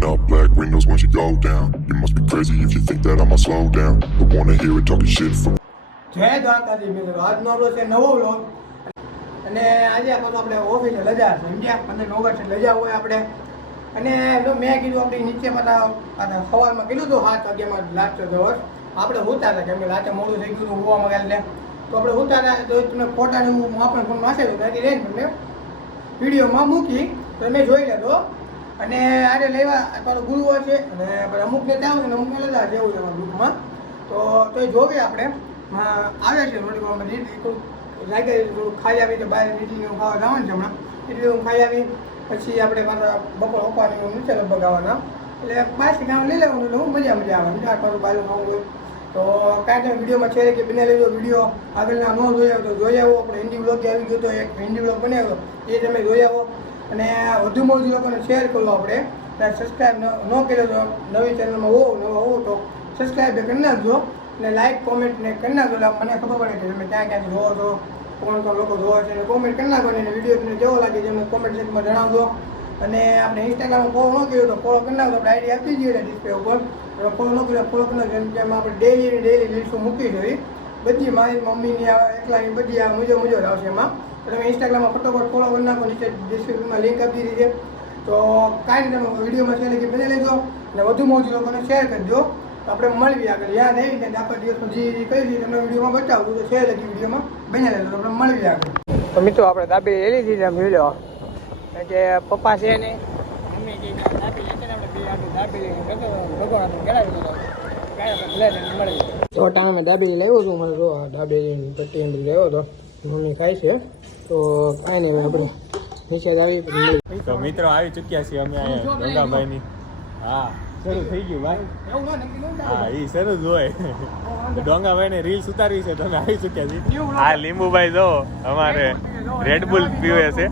Rolling up, black windows, once you go down. You must be crazy if you think that I'ma slow down. I wanna hear it talking shit from જય દ્વારકાજી મિત્રો આજનો આપણો છે નવો blog અને આજે આપણો આપણે ઓફિસે રજા સમજ્યા? પંદર ઓગસ્ટ રજા હોય આપણે. અને જો મેં કીધું આપણે નીચે પાછા સવારમાં કીધું હતું, સાત વાગ્યામાં લાસ્ટ દિવસ આપણે હોતા હતા, કેમ કે રાતે મોડું થઈ ગયું હોવા ગયા તો આપણે હોતા હતા, તો તમે ફોટાને હું આપણે ફોન વાંચે તો ત્યાંથી રહીને તમને વિડીયોમાં મૂકી, તો મેં જોઈ લેજો. અને આજે લેવા અત્યારે ગુરુઓ છે અને અમુકને ત્યાં છે ને અમુકને છે એવું છે ગ્રુપમાં તો તો જોઈએ આપણે. આવે છે થોડુંક લાગે છે ખાઈ આવી તો બહાર ઇડલી ખાવા જવાનું છે હમણાં. હું ખાઈ આવી, પછી આપણે મારા બપોર ઓપાની હું નીચે લગભગ આવવાના. એટલે બાસી ગામ લઈ લેવાનું, એટલે હું મજા મજા આવે. મજા કરું બાજુ ખાવું હોય. તો કાંઈ તમે વિડીયોમાં છે કે બને લેજો વીડિયો. આગળના ન જોઈ આવ્યો તો જોઈ આવો. આપણે હિન્દી બ્લોગ આવી ગયો તો એક હિન્દી બ્લોગ બનાવ્યો. એ તમે જોઈ આવો. અને વધુમાં વધુ લોકોને શેર કરો આપણે. સબસ્ક્રાઈબ ન કર્યો તો નવી ચેનલમાં હોવ, નવો હોવ તો સબસ્ક્રાઈબ કરી નાખજો. અને લાઇક કોમેન્ટ ને કરી નાખજો. મને ખબર પડે કે તમે ક્યાં ક્યાંથી જોવો છો, કોણ કોણ લોકો જોવો છે. કોમેન્ટ કરી નાખો અને વીડિયો તમને કેવો લાગે છે મને કોમેન્ટ સેક્શનમાં જણાવજો. અને આપણે ઇન્સ્ટાગ્રામમાં ફોલો ન કર્યો તો ફોલો કરી નાખો આપણે આઈડી આપી દઈએ ડિસ્પ્લે ઉપર. ફોલો ન કર્યો ફોલો કરી નાખો જેમ આપણે ડેલી ડેલી રીલ્સો મૂકી જોઈએ બધી મારી મમ્મીની આ, એકલાની બધી આ મુજો મુજો આવશે એમાં. તમે ઇન્સ્ટાગ્રામમાં ફટોફટ ફોલો કરી નાખો નીચે ડિસ્ક્રિપ્શનમાં લિંક આપી દીધી છે. તો કાંઈ નહીં તમે વિડીયોમાં છે લખી બની લેજો અને વધુમાં મોજી લોકોને શેર કરજો. તો આપણે મળવી આગળ. યાદ આવી ને આખા દિવસમાં જે જે કહી દીધી તમને વિડીયોમાં બતાવું તો શેર લખી વિડીયોમાં બની લેજો. આપણે મળવી આગળ. તો મિત્રો આપણે દાબી લઈ લીધી છે જોઈ કે પપ્પા છે ને મમ્મી કે દાબી ને આપણે બે આટલું દાબી લઈને ભગવાન ગળાવી દીધો તો ટાણે દાબેલી લાવ્યો છું મને જો દાબેલી પટ્ટી બધું લાવ્યો હતો મમ્મી ખાય છે. તો કાંઈ નહીં આપણે નીચે જ આવી તો મિત્રો આવી ચૂક્યા છીએ અમે અહીંયા ગંગાભાઈની. હા શરૂ થઈ ગયું ભાઈ. હા એ શરૂ જ હોય. ડોંગાભાઈ ને રીલ્સ ઉતારવી છે તમે આવી ચૂક્યા છીએ. આ લીંબુભાઈ જો અમારે રેડબુલ પીવે છે.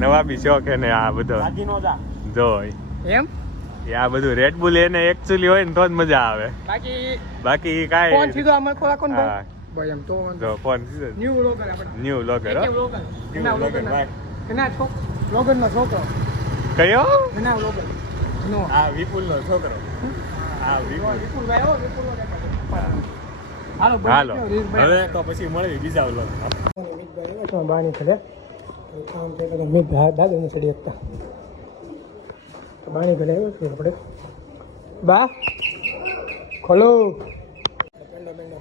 નવાબી શોખ એને આ બધો. જો. એમ? એ આ બધું રેડબુલ એને એકચ્યુઅલી હોય ને તો જ મજા આવે. બાકી બાકી ઈ કોણ કાંઈ સીધો આમાં ખોરાક કોણ હા. ભાઈ એમ તો જો ફોન ન્યુ વ્લોગર આપણે. એના New vlogger, વ્લોગર right. એના છોક છોકરો. કયો? એના નો. આ વિપુલ નો છોકરો હા વિપુલ. વિપુલભાઈ હો વિપુલભાઈ હાલો હાલો. હવે તો પછી મળીએ બીજા વ્લોગમાં બાની ખડે કામ છે બધા મેં દાદા ને ચડી બાની આપણે. બા? ખોલો.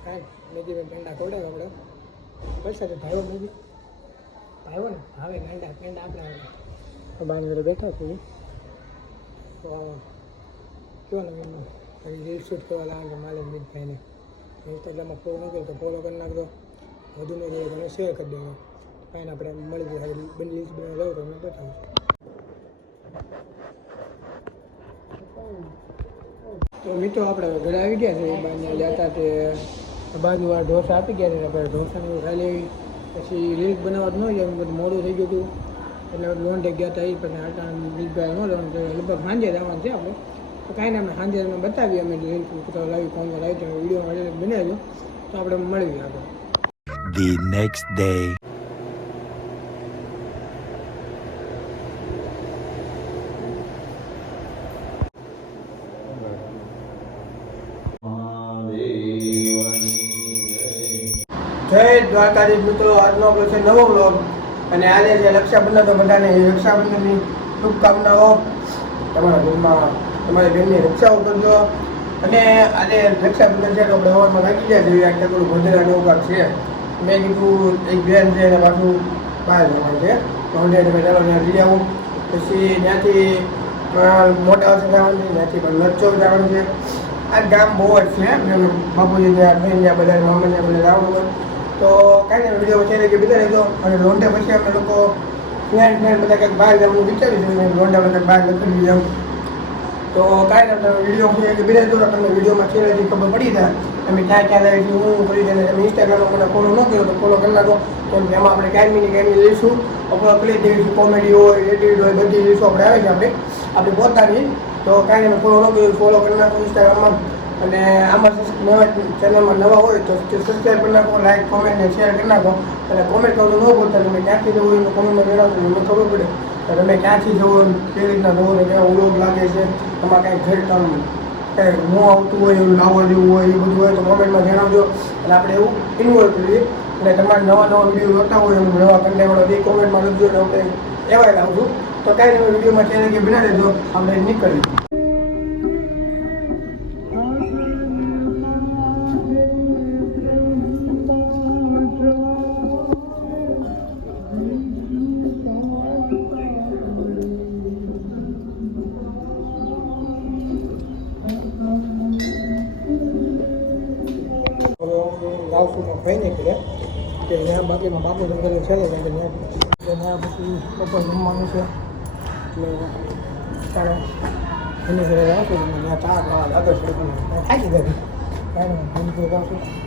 ખાય મેથી પેંડા ખવડાવે આપણે. પૈસા ભાઈઓ નથી ભાઈઓ ને? હવે પેંડા પેંડા આપણે તો બાની બેઠા છું કયો ને એમનું રીલ શૂટ કરવા લાગે માલિક મિતભાઈને ઇન્સ્ટાગ્રામમાં ફોલો ન કર્યો તો ફોલો કરી નાખજો. મેં વધુ તમે શેર કરી દેજો. કાંઈ આપણે મળી જાય બંને રીલ્સ બનાવી લઉં તો મેં બતાવું તો મિત્રો આપણે ઘરે આવી ગયા છે. બાને જતા તે બાજુ આ ઢોસા આપી ગયા છે આપણે ઢોસાને લેવી પછી રીલ્સ બનાવવા ન જાય બધું મોડું થઈ ગયું હતું. એટલે લોન્ડે ગયા હતા એ પછી આટા રીલ્સ ન લેવાનું લગભગ સાંજે જવાનું છે આપણે. તો કાંઈ નહીં અમે સાંજે અમે બતાવીએ, અમે રીલ્સ લાવી કોણ લાવી, તો વીડિયો બનાવ્યો તો આપણે મળીએ આપણે the next day. દ્વારકાધીશ મિત્રો આજનો આપણો છે નવો બ્લોગ અને આજે છે રક્ષાબંધન તો બધાને રક્ષાબંધનની શુભકામનાઓ. તમારા ઘરમાં તમારી બહેનની રક્ષાઓ કરજો. અને આજે રક્ષાબંધન છે તો આપણે હવામાં લાગી જાય છે. આટલે થોડું અને એવું છે. મેં કીધું એક બેન છે એને પાછું બહાર જવાનું છે. તો હું તમે ચાલો ત્યાં લઈ આવું. પછી ત્યાંથી મોટા વર્ષે જવાનું છે, ત્યાંથી પણ લચ્ચો જવાનું છે. આ ગામ બહુ જ છે. બાપુજી ત્યાં થઈને ત્યાં બધા મામા ત્યાં બધા જવાનું હોય. તો કાંઈ વીડિયો છે કે બીજા રહેજો અને લોન્ડે પછી અમે લોકો ફ્રેન્ડ ફ્રેન્ડ બધા કંઈક બહાર જવાનું વિચારીશું લોન્ડે બધા બહાર નીકળી જવું તો કાંઈ નહીં તમે વીડિયો છે કે બીજા રહેજો તમને વિડીયોમાં છે એની ખબર પડી જાય તમે ક્યાં ક્યાં લાવી હું કરી દે તમે ઇન્સ્ટાગ્રામમાં મને ફોલો ન કર્યો તો ફોલો કરી નાખો. કેમ એમાં આપણે કાયમીની કાયમી લઈશું, આપણે પ્લે જેવી કોમેડી હોય એડિટ હોય, બધી લઈશું આપણે આવે છે આપણે. આપણે પોતાની તો કાંઈ નહીં ફોલો ન કર્યું ફોલો કરી નાખો ઇન્સ્ટાગ્રામમાં અને આમાં નવા ચેનલમાં નવા હોય તો સબસ્ક્રાઈબ કરી નાખો લાઈક કોમેન્ટ ને શેર કરી નાખો. અને કોમેન્ટ કરવાનું ન ભૂલતા, તમે ક્યાંથી જવું હોય કોમેન્ટમાં જણાવશો મને ખબર પડે. તો તમે ક્યાંથી જવો કેવી રીતના જવો ને કેવા ઉલોગ લાગે છે તમારે કાંઈ ઘર કામ કાંઈ ન આવતું હોય, એવું લાવવા જેવું હોય એ બધું હોય તો કોમેન્ટમાં જણાવજો. અને આપણે એવું ઇન્વોલ્વ કરીએ. અને તમારે નવા નવા વીડિયો જોતા હોય, એમ નવા કન્ટેન્ટવાળા એ કોમેન્ટમાં લખજો આપણે એવાય લાવશું તો કાંઈ નહીં વિડીયોમાં ચેનલ કે બના દેજો આપણે નીકળીએ. બાપુ તો છે ને ત્યાં બપોર જમવાનું છે. એટલે ચાલો એની ઘરે અને ત્યાં ચા ખાવા લાગે છે થાકી ગઈ કાંઈ નહીં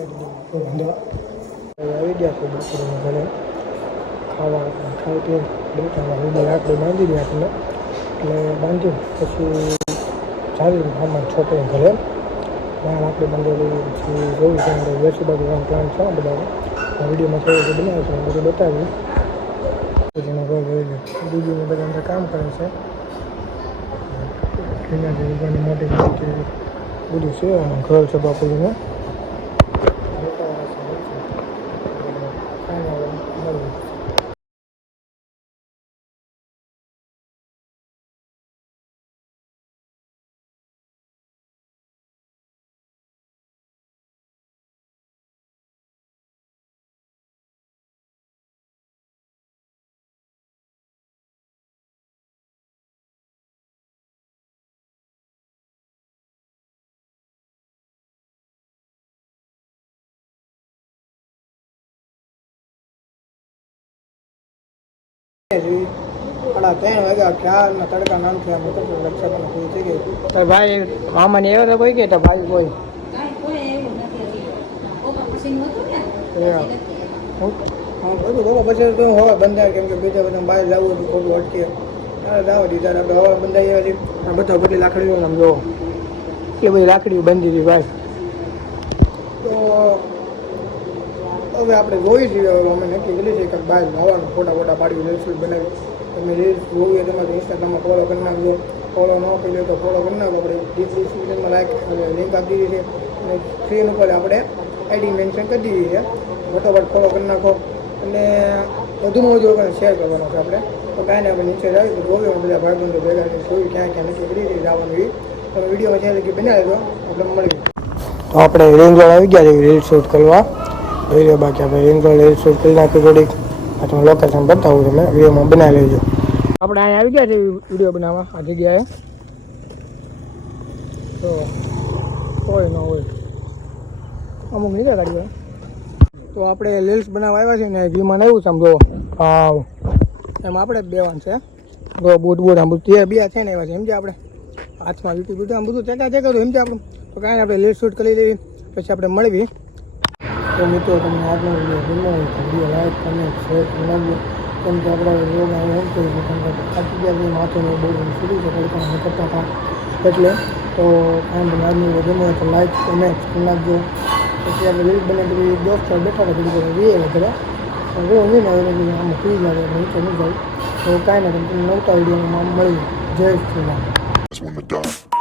ધંધા આવી ગયા છે બપોરના ઘરે ખાવા ખાઈ પી બેઠા રાત્રે બાંધી દે તમે એટલે બાંધ્યું પછી ચાલી આમાં છોકરી ઘરે ત્યાં આપણે બાંધેલી પછી જોયું છે આપણે વેસી બાજુ પ્લાન છે બધા વિડીયોમાં થયું છે બનાવે છે બધું બતાવ્યું પછી ઘર જોઈ બીજું બધા અંદર કામ કરે છે મોટી મોટી બધું છે ઘર છે બાપુજીને ભાઈ મામા ને એવા કોઈ કે ભાઈ કોઈ. હું બધું પછી તો હવા બંધાય કેમ કે બીજા બધા બહાર જવું હતું ખોટું અટકે. ત્યારે જવા દીધા આપણે હવા બંધાઈ એવા આ બધા બધી લાકડીઓ આમ જોવો. એટલી બધી લાકડીઓ બંધી હતી ભાઈ. તો હવે આપણે જોઈ છીએ હવે અમે નક્કી કરી છે કે બહાર જવાનું ફોટા ફોટા પાડી રીલ્સ બનાવી. તમે રીલ્સ જોવી તમારે ઇન્સ્ટાગ્રામમાં ફોલો કરી નાખજો. ફોલો ન કરી લો તો ફોલો કરી નાખો, આપણે ડિસ્ક્રિપ્શનમાં લાઈક લિંક આપી દીધી છે. અને સ્ક્રીન ઉપર આપણે આઈડી મેન્શન કરી દીધી છે. ફટોફટ ફોલો કરી નાખો. અને વધુમાં વધુ લોકોને શેર કરવાનો છે આપણે. તો કાંઈ નહીં, આપણે નીચે જાય તો જોઈએ બધા ભાઈબંધો ભેગા જોયું ક્યાં ક્યાં નક્કી કરી દીધી જવાનું એ તમે વિડીયોમાં ચેનલ કે બનાવી દો. આપણે મળીએ. તો આપણે રેન્જ આવી ગયા છે રીલ શૂટ કરવા. લો બાકી આપણે રેન્જ રીલ શૂટ કરી નાખી થોડીક અથવા લોકેશન બતાવું તમે વિડીયોમાં બનાવી લેજો. આપણે અહીંયા આવી ગયા છે વીડિયો બનાવવા આ જગ્યાએ. તો હોય ન હોય. અમુક નીકળે ગાડીઓ તો આપણે રીલ્સ બનાવવા આવ્યા છે ને વિમાન આવ્યું સમજો હા એમ આપણે જ બેવાનું છે. તો બૂટ બૂટ આમ બધું બે છે ને એવા છે. સમજે આપણે. હાથમાં યુટ્યુબ યુટ્યુબ આમ બધું ચેકા ચેકા એમ સમજે આપણું. તો કાંઈ આપણે રીલ શૂટ કરી લેવી. પછી આપણે મળવી. તો મિત્રો તમને આજનો વીડિયો ગમ્યો હોય તો વીડિયો લાઈક તમે શેર બનાવજો કેમ કે આપણે રોગ આવે એમ કહ્યું છે કેમ કે થાકી ગયા છે માથું બહુ બધું સુધી છે તડકા નીકળતા હતા એટલે તો કાંઈ પણ આજનો વીડિયો ગમ્યો હોય તો લાઈક કમેન્ટ કરી નાખજો પછી આપણે રીલ બને પછી દોસ્ત બેઠા હતા ઘડી ઘડી રહીએ ઘરે હવે ઊંઘી ને હવે આમ ફ્રી જાય નીચે નહીં જાય તો કાંઈ નહીં તમને નવતા વિડીયોમાં મળી જય શ્રી રામ